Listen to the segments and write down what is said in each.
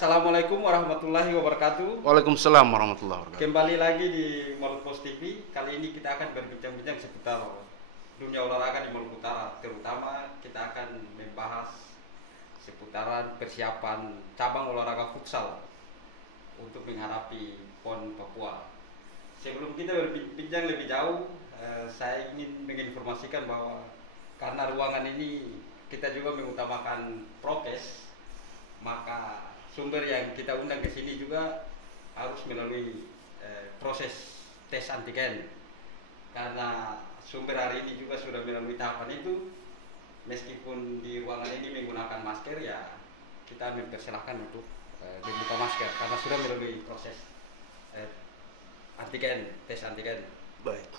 Assalamualaikum warahmatullahi wabarakatuh. Waalaikumsalam warahmatullahi wabarakatuh. Kembali lagi di Maluku Post TV. Kali ini kita akan berbincang-bincang seputar dunia olahraga di Maluku Utara. Terutama kita akan membahas seputaran persiapan cabang olahraga futsal untuk menghadapi PON Papua. Sebelum kita berbincang lebih jauh, saya ingin menginformasikan bahwa karena ruangan ini kita juga mengutamakan prokes, maka sumber yang kita undang ke sini juga harus melalui proses tes antigen. Karena sumber hari ini juga sudah melalui tahapan itu, meskipun di ruangan ini menggunakan masker, ya kita mempersilahkan untuk membuka masker karena sudah melalui proses antigen, tes antigen. Baik.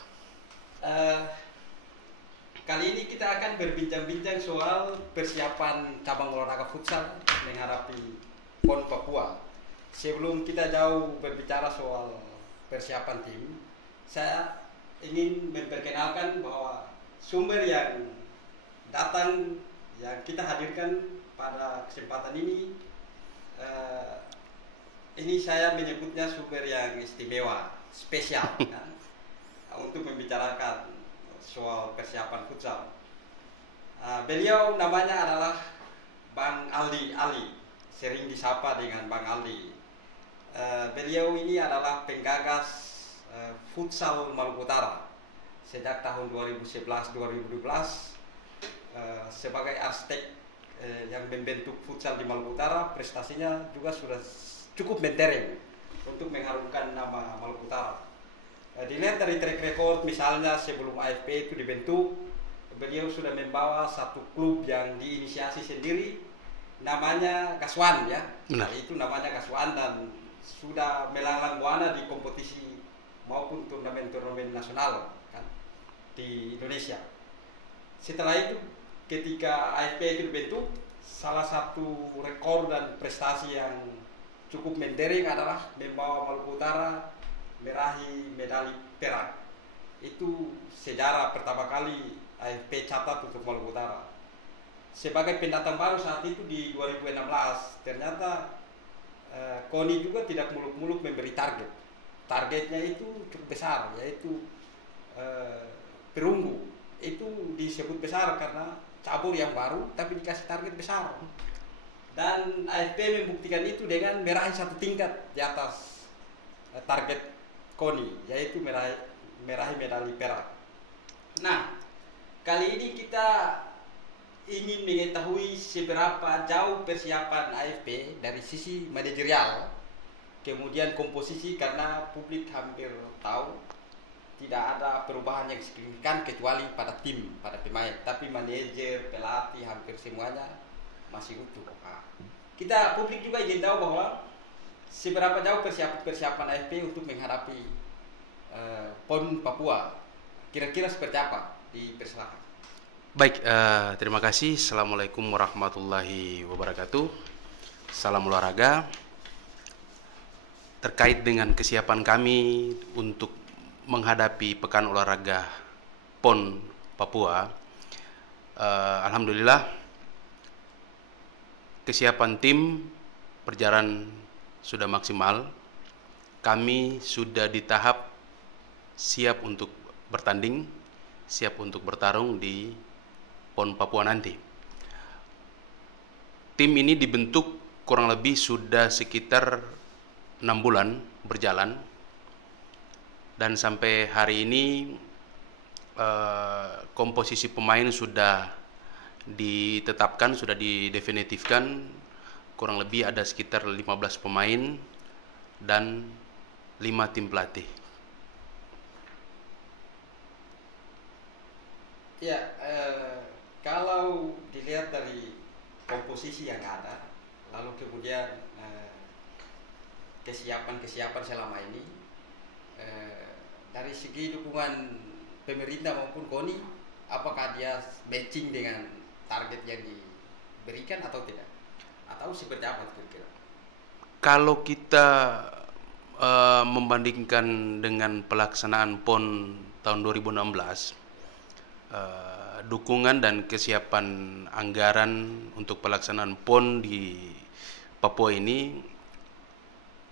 Kali ini kita akan berbincang-bincang soal persiapan cabang olahraga futsal menghadapi PON Papua. Sebelum kita jauh berbicara soal persiapan tim, saya ingin memperkenalkan bahwa sumber yang datang yang kita hadirkan pada kesempatan ini saya menyebutnya sumber yang istimewa, spesial kan, untuk membicarakan soal persiapan futsal. Beliau namanya adalah Bang Aldi Ali, sering disapa dengan Bang Aldi. Beliau ini adalah penggagas futsal Maluku Utara sejak tahun 2011-2012 sebagai arsitek yang membentuk futsal di Maluku Utara. Prestasinya juga sudah cukup mentereng untuk mengharumkan nama Maluku Utara. Dilihat dari track record, misalnya sebelum AFP itu dibentuk, beliau sudah membawa satu klub yang diinisiasi sendiri, namanya Kaswan ya. Itu namanya Kaswan, dan sudah melanglang buana di kompetisi maupun turnamen-turnamen nasional kan, di Indonesia. Setelah itu, ketika AFP itu dibentuk, salah satu rekor dan prestasi yang cukup mentereng adalah membawa Maluku Utara meraih medali perak. Itu sejarah pertama kali AFP catat untuk Maluku Utara. Sebagai pendatang baru saat itu di 2016, ternyata KONI juga tidak muluk-muluk memberi target. Targetnya itu cukup besar, yaitu perunggu. Itu disebut besar karena cabur yang baru tapi dikasih target besar. Dan AFP membuktikan itu dengan meraih satu tingkat di atas target KONI, yaitu meraih medali perak. Nah, kali ini kita ingin mengetahui seberapa jauh persiapan AFP dari sisi manajerial, kemudian komposisi, karena publik hampir tahu tidak ada perubahan yang signifikan kecuali pada tim, pada pemain, tapi manajer, pelatih hampir semuanya masih utuh. Kita publik juga ingin tahu bahwa seberapa jauh persiapan AFP untuk menghadapi PON Papua. Kira-kira seperti apa? Dipersilakan. Baik, terima kasih. Assalamualaikum warahmatullahi wabarakatuh. Salam olahraga. Terkait dengan kesiapan kami untuk menghadapi Pekan Olahraga PON Papua, alhamdulillah kesiapan tim berjalan sudah maksimal. Kami sudah di tahap siap untuk bertanding, siap untuk bertarung di PON Papua nanti. Tim ini dibentuk kurang lebih sudah sekitar 6 bulan berjalan, dan sampai hari ini komposisi pemain sudah ditetapkan, sudah didefinitifkan. Kurang lebih ada sekitar 15 pemain dan 5 tim pelatih. Ya, kalau dilihat dari komposisi yang ada, lalu kemudian kesiapan selama ini, dari segi dukungan pemerintah maupun KONI, apakah dia matching dengan target yang diberikan atau tidak? Atau seperti apa kira-kira? Kalau kita membandingkan dengan pelaksanaan PON tahun 2016, dukungan dan kesiapan anggaran untuk pelaksanaan PON di Papua ini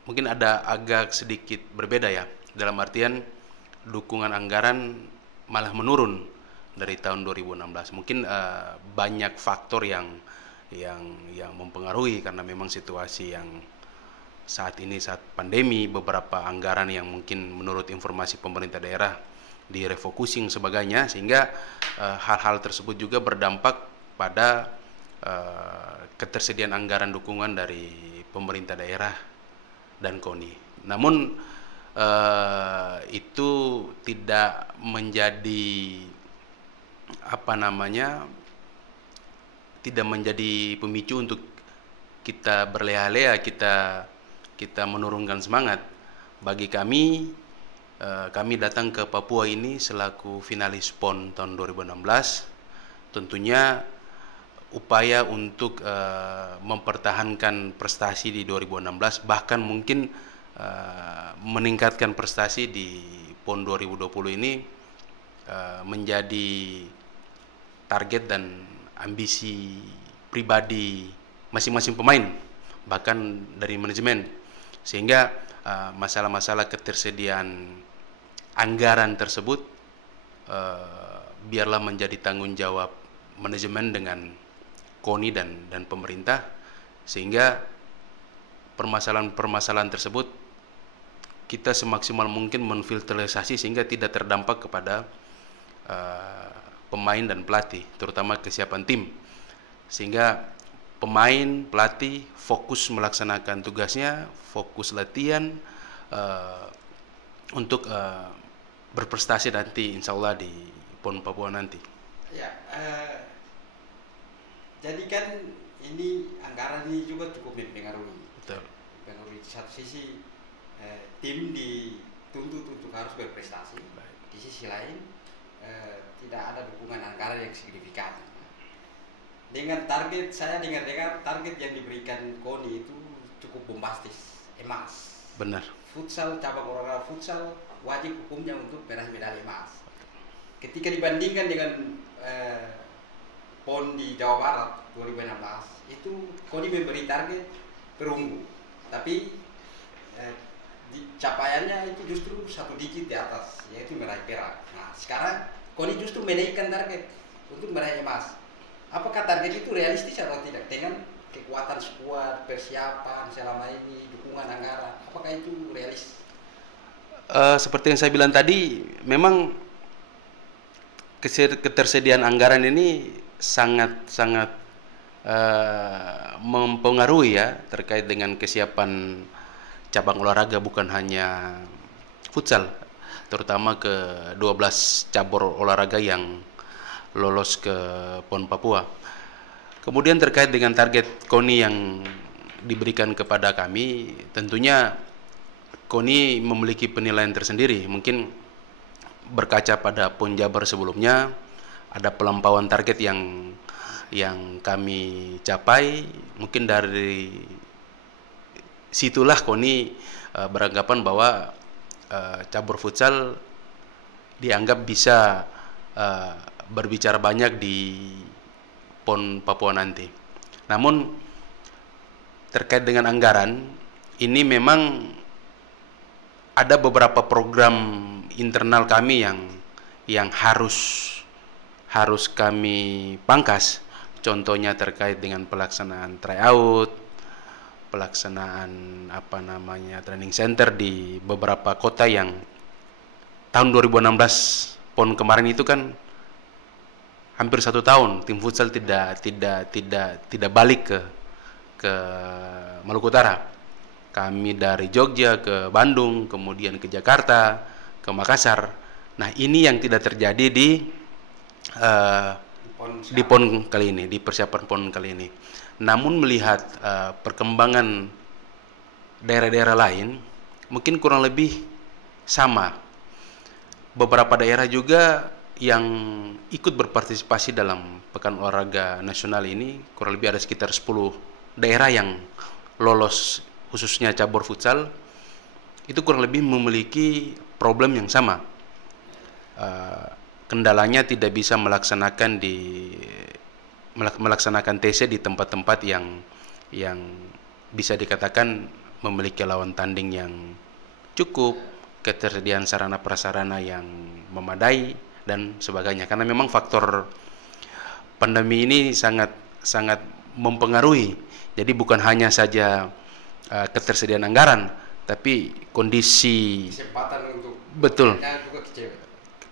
mungkin ada agak sedikit berbeda ya, dalam artian dukungan anggaran malah menurun dari tahun 2016. Mungkin banyak faktor yang mempengaruhi, karena memang situasi yang saat ini, saat pandemi, beberapa anggaran yang mungkin menurut informasi pemerintah daerah direfocusing sebagainya, sehingga hal-hal tersebut juga berdampak pada ketersediaan anggaran dukungan dari pemerintah daerah dan KONI. Namun itu tidak menjadi tidak menjadi pemicu untuk kita berleha-leha, kita menurunkan semangat. Bagi kami, kami datang ke Papua ini selaku finalis PON tahun 2016, tentunya upaya untuk mempertahankan prestasi di 2016, bahkan mungkin meningkatkan prestasi di PON 2020 ini menjadi target dan ambisi pribadi masing-masing pemain, bahkan dari manajemen, sehingga masalah-masalah ketersediaan anggaran tersebut biarlah menjadi tanggung jawab manajemen dengan KONI dan pemerintah, sehingga permasalahan-permasalahan tersebut kita semaksimal mungkin menfilterisasi sehingga tidak terdampak kepada pemain dan pelatih, terutama kesiapan tim, sehingga pemain, pelatih fokus melaksanakan tugasnya, fokus latihan untuk berprestasi nanti, insya Allah di PON Papua nanti. Ya, jadi kan ini anggaran ini juga cukup mempengaruhi. Betul. Mempengaruhi di satu sisi tim dituntut untuk harus berprestasi, di sisi lain tidak ada dukungan anggaran yang signifikan. Dengan target, saya dengar target yang diberikan KONI itu cukup bombastis, emas. Benar. Futsal, cabang olahraga futsal wajib hukumnya untuk meraih medali emas. Ketika dibandingkan dengan PON di Jawa Barat 2016, itu KONI memberi target perunggu, tapi capaiannya itu justru satu digit di atas, yaitu meraih perak. Nah, sekarang KONI justru menaikkan target untuk meraih emas. Apakah target itu realistis atau tidak dengan kekuatan skuad, persiapan selama ini, dukungan anggaran? Apakah itu realistis? Seperti yang saya bilang tadi, memang ketersediaan anggaran ini sangat mempengaruhi ya, terkait dengan kesiapan cabang olahraga, bukan hanya futsal, terutama ke 12 cabur olahraga yang lolos ke PON Papua. Kemudian terkait dengan target KONI yang diberikan kepada kami, tentunya KONI memiliki penilaian tersendiri. Mungkin berkaca pada PON Jabar sebelumnya, ada pelampauan target yang kami capai. Mungkin dari situlah KONI beranggapan bahwa cabur futsal dianggap bisa berbicara banyak di PON Papua nanti. Namun terkait dengan anggaran, ini memang ada beberapa program internal kami yang harus kami pangkas. Contohnya terkait dengan pelaksanaan tryout, pelaksanaan training center di beberapa kota yang tahun 2016 PON kemarin itu kan hampir 1 tahun tim futsal tidak balik ke Maluku Utara. Kami dari Jogja ke Bandung, kemudian ke Jakarta, ke Makassar. Nah, ini yang tidak terjadi di PON kali ini, di persiapan PON kali ini. Namun melihat perkembangan daerah-daerah lain, mungkin kurang lebih sama. Beberapa daerah juga yang ikut berpartisipasi dalam Pekan Olahraga Nasional ini, kurang lebih ada sekitar 10 daerah yang lolos, khususnya cabur futsal, itu kurang lebih memiliki problem yang sama. Kendalanya tidak bisa melaksanakan TC di tempat-tempat yang bisa dikatakan memiliki lawan tanding yang cukup, ketersediaan sarana prasarana yang memadai dan sebagainya. Karena memang faktor pandemi ini sangat mempengaruhi. Jadi bukan hanya saja ketersediaan anggaran, tapi kondisi kesempatan untuk betul juga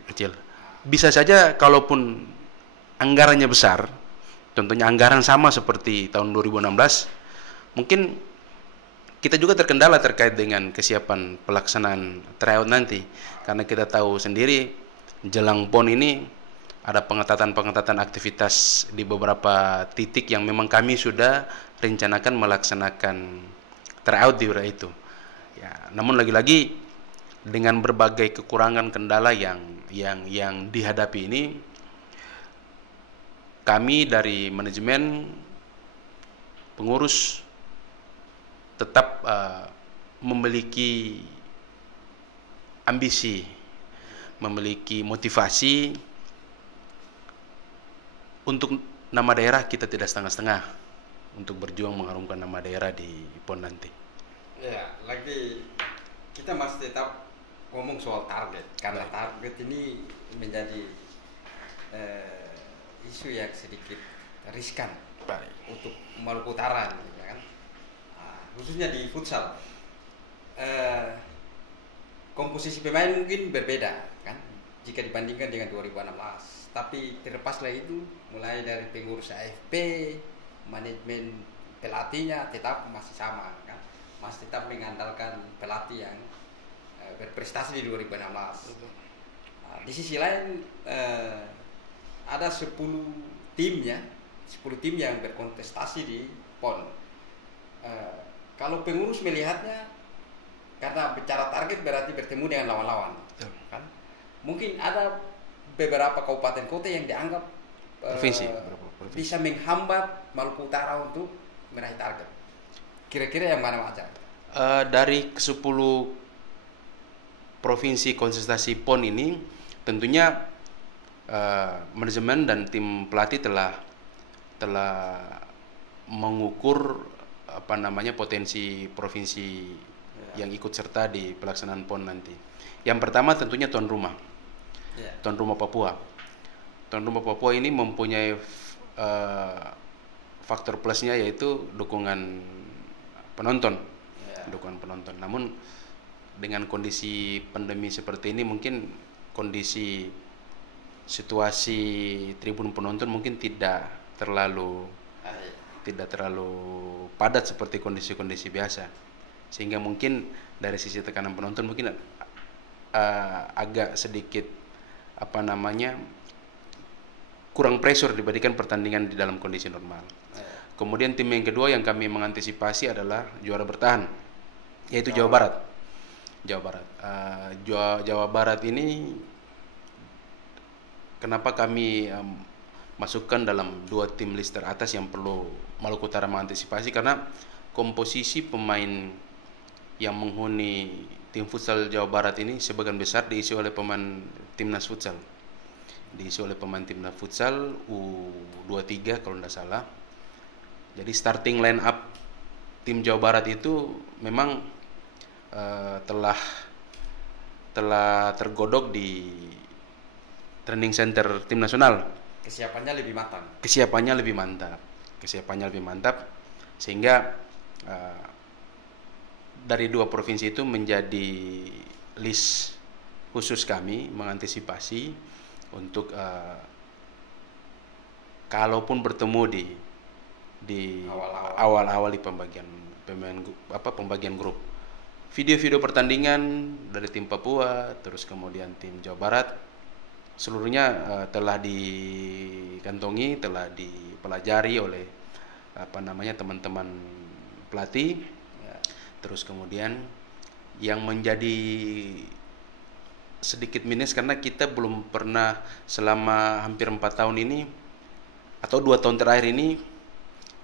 kecil. Bisa saja kalaupun anggarannya besar, contohnya anggaran sama seperti tahun 2016, mungkin kita juga terkendala terkait dengan kesiapan pelaksanaan tryout nanti. Karena kita tahu sendiri jelang PON ini ada pengetatan aktivitas di beberapa titik yang memang kami sudah rencanakan melaksanakan tryout di wilayah itu. Ya, namun lagi-lagi dengan berbagai kekurangan kendala yang dihadapi ini, kami dari manajemen pengurus tetap memiliki ambisi, memiliki motivasi untuk nama daerah. Kita tidak setengah-setengah untuk berjuang mengharumkan nama daerah di PON nanti. Ya, lagi kita masih tetap ngomong soal target, karena target ini menjadi isu yang sedikit riskan untuk Maluku Utara, ya kan? Khususnya di futsal, komposisi pemain mungkin berbeda kan jika dibandingkan dengan 2016. Tapi terlepaslah itu, mulai dari pengurus AFP, manajemen pelatihnya tetap masih sama kan, masih tetap mengandalkan pelatih yang berprestasi di 2016. Di sisi lain ada 10 tim yang berkontestasi di PON. Kalau pengurus melihatnya, karena bicara target berarti bertemu dengan lawan-lawan, kan? Mungkin ada beberapa kabupaten kota yang dianggap provinsi bisa menghambat Maluku Utara untuk meraih target. Kira-kira yang mana aja? Dari 10 provinsi kontestasi PON ini, tentunya manajemen dan tim pelatih telah mengukur potensi provinsi yang ikut serta di pelaksanaan PON nanti. Yang pertama tentunya tuan rumah, tuan rumah Papua. Tuan rumah Papua ini mempunyai faktor plusnya, yaitu dukungan penonton, dukungan penonton. Namun dengan kondisi pandemi seperti ini, mungkin kondisi situasi tribun penonton mungkin tidak terlalu padat seperti kondisi-kondisi biasa, sehingga mungkin dari sisi tekanan penonton mungkin agak sedikit kurang pressure dibandingkan pertandingan di dalam kondisi normal. Kemudian tim yang kedua yang kami mengantisipasi adalah juara bertahan, yaitu Jawa Barat. Jawa Barat ini kenapa kami masukkan dalam 2 tim list teratas yang perlu Maluku Utara mengantisipasi, karena komposisi pemain yang menghuni tim futsal Jawa Barat ini sebagian besar diisi oleh pemain timnas futsal. U23 kalau tidak salah. Jadi starting line up tim Jawa Barat itu memang telah tergodok di training center tim nasional. Kesiapannya lebih mantap, sehingga dari 2 provinsi itu menjadi list khusus kami mengantisipasi untuk kalaupun bertemu di awal-awal di pembagian grup. Video-video pertandingan dari tim Papua, terus kemudian tim Jawa Barat, seluruhnya telah dikantongi, telah dipelajari oleh teman-teman pelatih. Terus kemudian yang menjadi sedikit minus, karena kita belum pernah selama hampir 4 tahun ini atau 2 tahun terakhir ini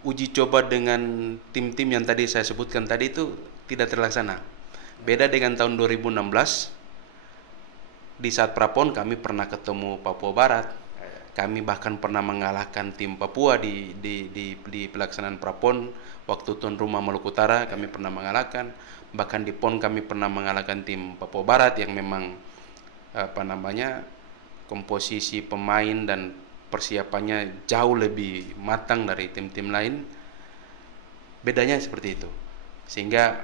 uji coba dengan tim-tim yang tadi saya sebutkan tadi itu tidak terlaksana. Beda dengan tahun 2016, di saat Prapon kami pernah ketemu Papua Barat, Kami bahkan pernah mengalahkan tim Papua di pelaksanaan Prapon waktu tuan rumah Maluku Utara. Kami pernah mengalahkan, bahkan di PON kami pernah mengalahkan tim Papua Barat yang memang komposisi pemain dan persiapannya jauh lebih matang dari tim-tim lain. Bedanya seperti itu, sehingga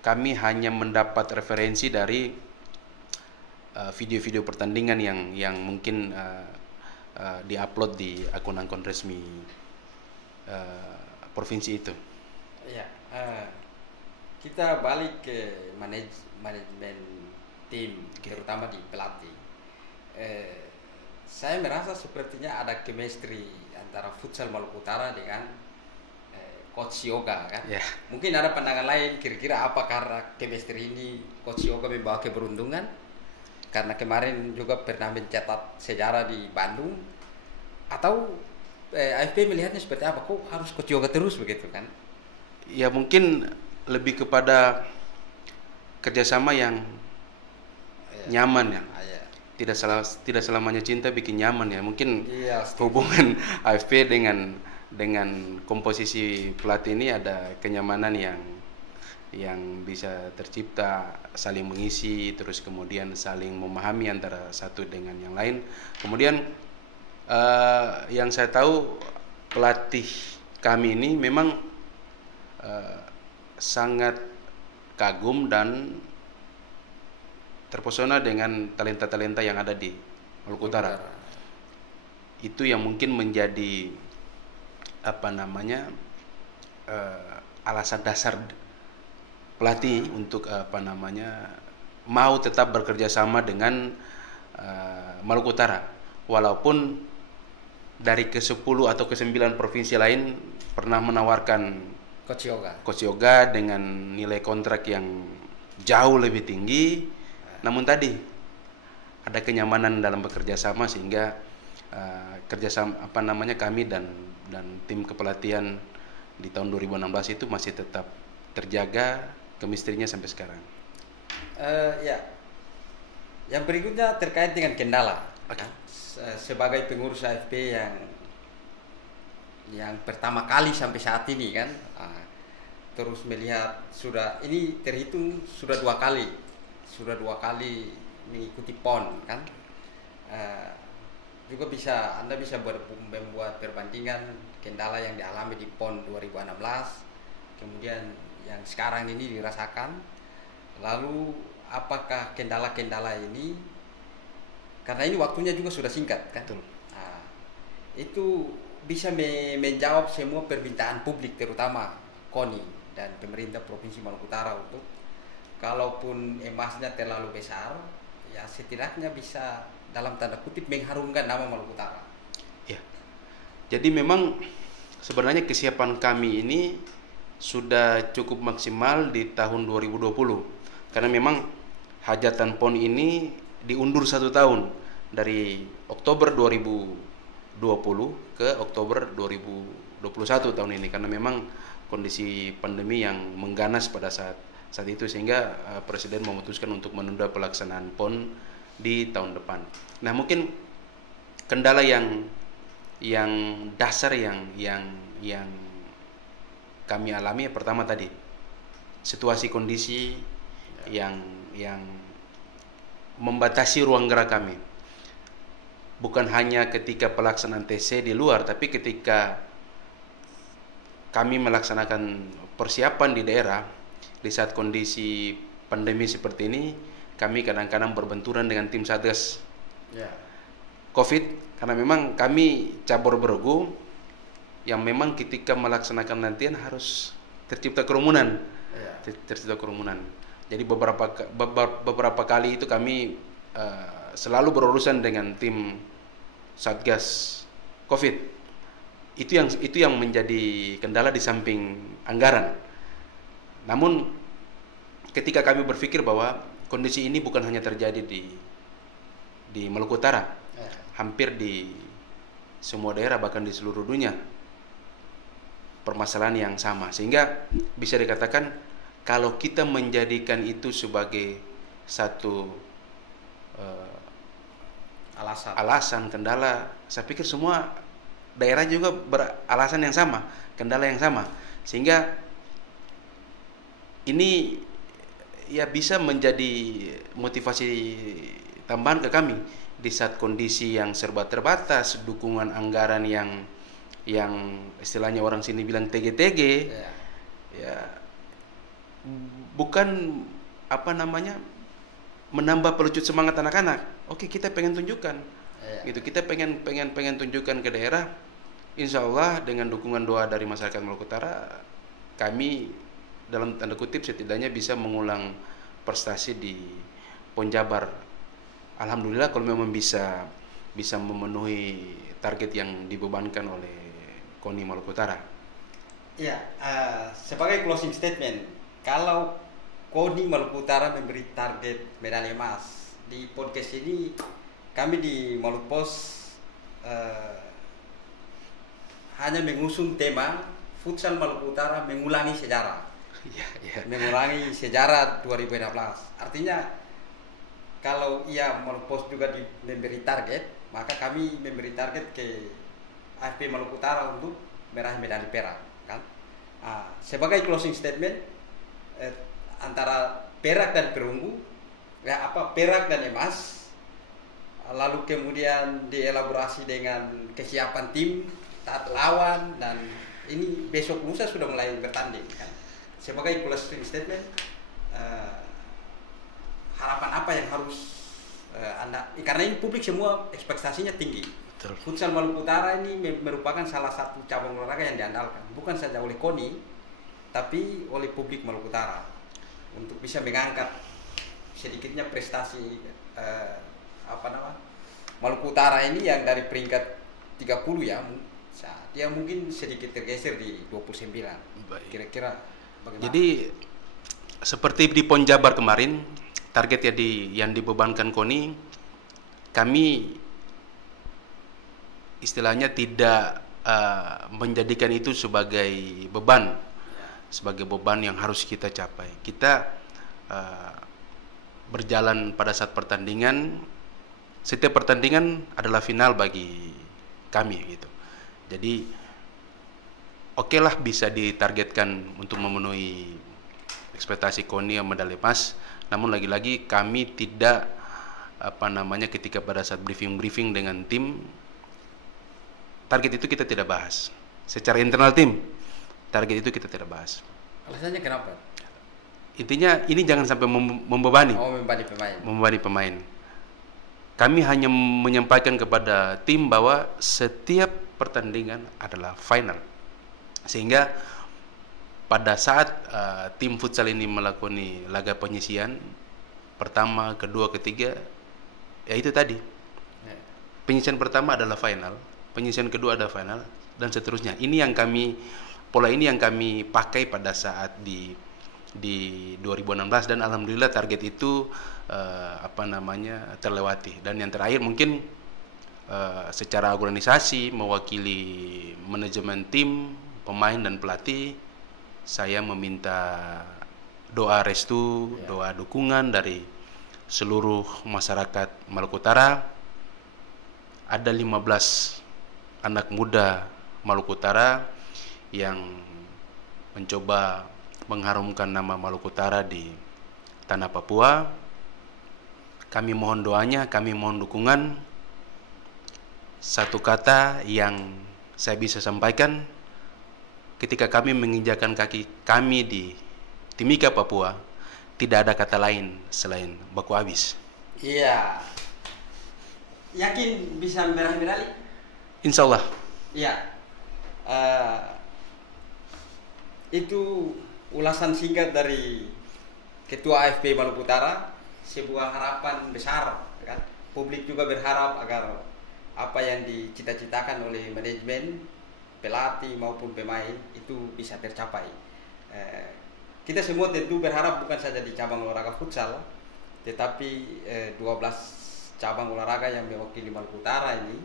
kami hanya mendapat referensi dari video-video pertandingan yang mungkin diupload di akun-akun resmi provinsi itu. Ya, kita balik ke manajemen tim, terutama di pelatih. Saya merasa sepertinya ada chemistry antara futsal Maluku Utara dengan Coach Yoga kan. Yeah. Mungkin ada pandangan lain, kira-kira apa karena chemistry ini Coach Yoga membawa keberuntungan? Karena kemarin juga pernah mencetak sejarah di Bandung, atau AFP melihatnya seperti apa? Kok harus Coach Yoga terus begitu kan? Ya mungkin lebih kepada kerjasama yang nyaman ya. Tidak selamanya cinta bikin nyaman ya. Mungkin hubungan AFP dengan komposisi pelatih ini ada kenyamanan yang bisa tercipta, saling mengisi, terus kemudian saling memahami antara satu dengan yang lain. Kemudian yang saya tahu pelatih kami ini memang sangat kagum dan terpesona dengan talenta-talenta yang ada di Maluku Utara. Itu yang mungkin menjadi alasan dasar pelatih untuk mau tetap bekerja sama dengan Maluku Utara, walaupun dari ke-10 atau ke-9 provinsi lain pernah menawarkan Coach Yoga dengan nilai kontrak yang jauh lebih tinggi, namun tadi ada kenyamanan dalam bekerja sama sehingga kerjasama kami dan tim kepelatihan di tahun 2016 itu masih tetap terjaga kemistrinya sampai sekarang. Ya, yang berikutnya terkait dengan kendala. Okay. Sebagai pengurus AFP yang pertama kali sampai saat ini kan, terus melihat ini terhitung sudah dua kali mengikuti PON kan. Juga Anda bisa membuat perbandingan kendala yang dialami di PON 2016, kemudian yang sekarang ini dirasakan. Lalu apakah kendala-kendala ini, karena ini waktunya juga sudah singkat kan, itu bisa menjawab semua permintaan publik, terutama KONI dan pemerintah Provinsi Maluku Utara untuk kalaupun emasnya terlalu besar, ya setidaknya bisa dalam tanda kutip mengharumkan nama Maluku Utara. Ya, jadi memang sebenarnya kesiapan kami ini sudah cukup maksimal di tahun 2020, karena memang hajatan PON ini diundur 1 tahun dari Oktober 2020 ke Oktober 2021 tahun ini, karena memang kondisi pandemi yang mengganas pada saat itu, sehingga Presiden memutuskan untuk menunda pelaksanaan PON di tahun depan. Nah, mungkin kendala yang dasar yang kami alami pertama tadi, situasi kondisi yang membatasi ruang gerak kami. Bukan hanya ketika pelaksanaan TC di luar, tapi ketika kami melaksanakan persiapan di daerah di saat kondisi pandemi seperti ini, kami kadang-kadang berbenturan dengan tim Satgas COVID, karena memang kami cabur bergu yang memang ketika melaksanakan latihan harus tercipta kerumunan. Jadi beberapa kali itu kami selalu berurusan dengan tim Satgas COVID. Itu yang menjadi kendala di samping anggaran. Namun ketika kami berpikir bahwa kondisi ini bukan hanya terjadi di Maluku Utara, hampir di semua daerah, bahkan di seluruh dunia permasalahan yang sama, sehingga bisa dikatakan kalau kita menjadikan itu sebagai satu alasan. Kendala. Saya pikir semua daerah juga beralasan yang sama, kendala yang sama, sehingga ini ya bisa menjadi motivasi tambahan ke kami di saat kondisi yang serba terbatas, dukungan anggaran yang istilahnya orang sini bilang TG-TG, ya bukan menambah pelucut semangat anak-anak. Oke, kita pengen tunjukkan, gitu. Kita pengen tunjukkan ke daerah. Insya Allah dengan dukungan doa dari masyarakat Maluku Utara, kami dalam tanda kutip setidaknya bisa mengulang prestasi di PON Jabar. Alhamdulillah kalau memang bisa memenuhi target yang dibebankan oleh KONI Maluku Utara. Ya, sebagai closing statement, kalau KONI Maluku Utara memberi target medali emas di podcast ini, kami di Maluku Pos hanya mengusung tema futsal Maluku Utara mengulangi sejarah. Mengulangi sejarah 2016. Artinya kalau Maluku Pos juga memberi target, maka kami memberi target ke AFP Maluku Utara untuk meraih medali perak, kan? Sebagai closing statement, antara perak dan perunggu, perak dan emas, lalu kemudian dielaborasi dengan kesiapan tim saat lawan, dan ini besok lusa sudah mulai bertanding, kan? Sebagai closing statement, harapan apa yang harus Anda, karena ini publik semua ekspektasinya tinggi. Betul. Futsal Maluku Utara ini merupakan salah satu cabang olahraga yang diandalkan, bukan saja oleh KONI, tapi oleh publik Maluku Utara, untuk bisa mengangkat sedikitnya prestasi Maluku Utara ini yang dari peringkat 30 dia mungkin sedikit tergeser di 29. Baik. Kira-kira bagaimana? Jadi seperti di PON Jabar kemarin, target yang dibebankan KONI, kami istilahnya tidak menjadikan itu sebagai beban yang harus kita capai. Kita berjalan pada saat pertandingan. Setiap pertandingan adalah final bagi kami, gitu. Jadi okelah bisa ditargetkan untuk memenuhi ekspektasi KONI yang medali emas. Namun lagi-lagi kami tidak ketika pada saat briefing dengan tim, target itu kita tidak bahas. Secara internal tim, target itu kita tidak bahas. Alasannya kenapa? Intinya ini jangan sampai membebani pemain. Kami hanya menyampaikan kepada tim bahwa setiap pertandingan adalah final, sehingga pada saat tim futsal ini melakukan laga penyisian pertama, kedua, ketiga, ya itu tadi, penyisian pertama adalah final, penyisian kedua adalah final, dan seterusnya. Pola ini yang kami pakai pada saat di 2016, dan alhamdulillah target itu terlewati. Dan yang terakhir mungkin secara organisasi, mewakili manajemen tim, pemain dan pelatih, saya meminta doa restu, doa dukungan dari seluruh masyarakat Maluku Utara. Ada 15 anak muda Maluku Utara yang mencoba mengharumkan nama Maluku Utara di tanah Papua. Kami mohon doanya, kami mohon dukungan. Satu kata yang saya bisa sampaikan, ketika kami menginjakan kaki kami di Timika, Papua, tidak ada kata lain selain baku habis. Iya. Yakin bisa meraih medali? Insya Allah. Iya. Itu ulasan singkat dari Ketua AFP Maluku Utara, sebuah harapan besar, kan? Publik juga berharap agar apa yang dicita-citakan oleh manajemen, pelatih maupun pemain itu bisa tercapai. Kita semua tentu berharap bukan saja di cabang olahraga futsal, tetapi 12 cabang olahraga yang mewakili Maluku Utara ini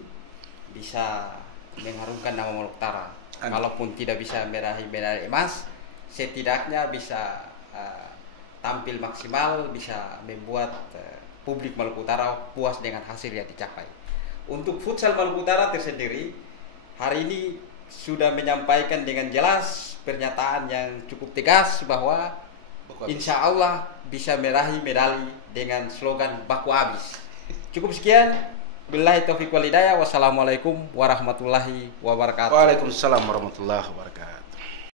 bisa mengharumkan nama Maluku Utara. Walaupun tidak bisa meraih medali emas, setidaknya bisa tampil maksimal, bisa membuat publik Maluku Utara puas dengan hasil yang dicapai. Untuk futsal Maluku Utara tersendiri hari ini sudah menyampaikan dengan jelas pernyataan yang cukup tegas bahwa insya Allah bisa meraih medali dengan slogan baku habis. Cukup sekian. Billahi taufiq wal hidayah. Wassalamualaikum warahmatullahi wabarakatuh. Waalaikumsalam warahmatullahi wabarakatuh.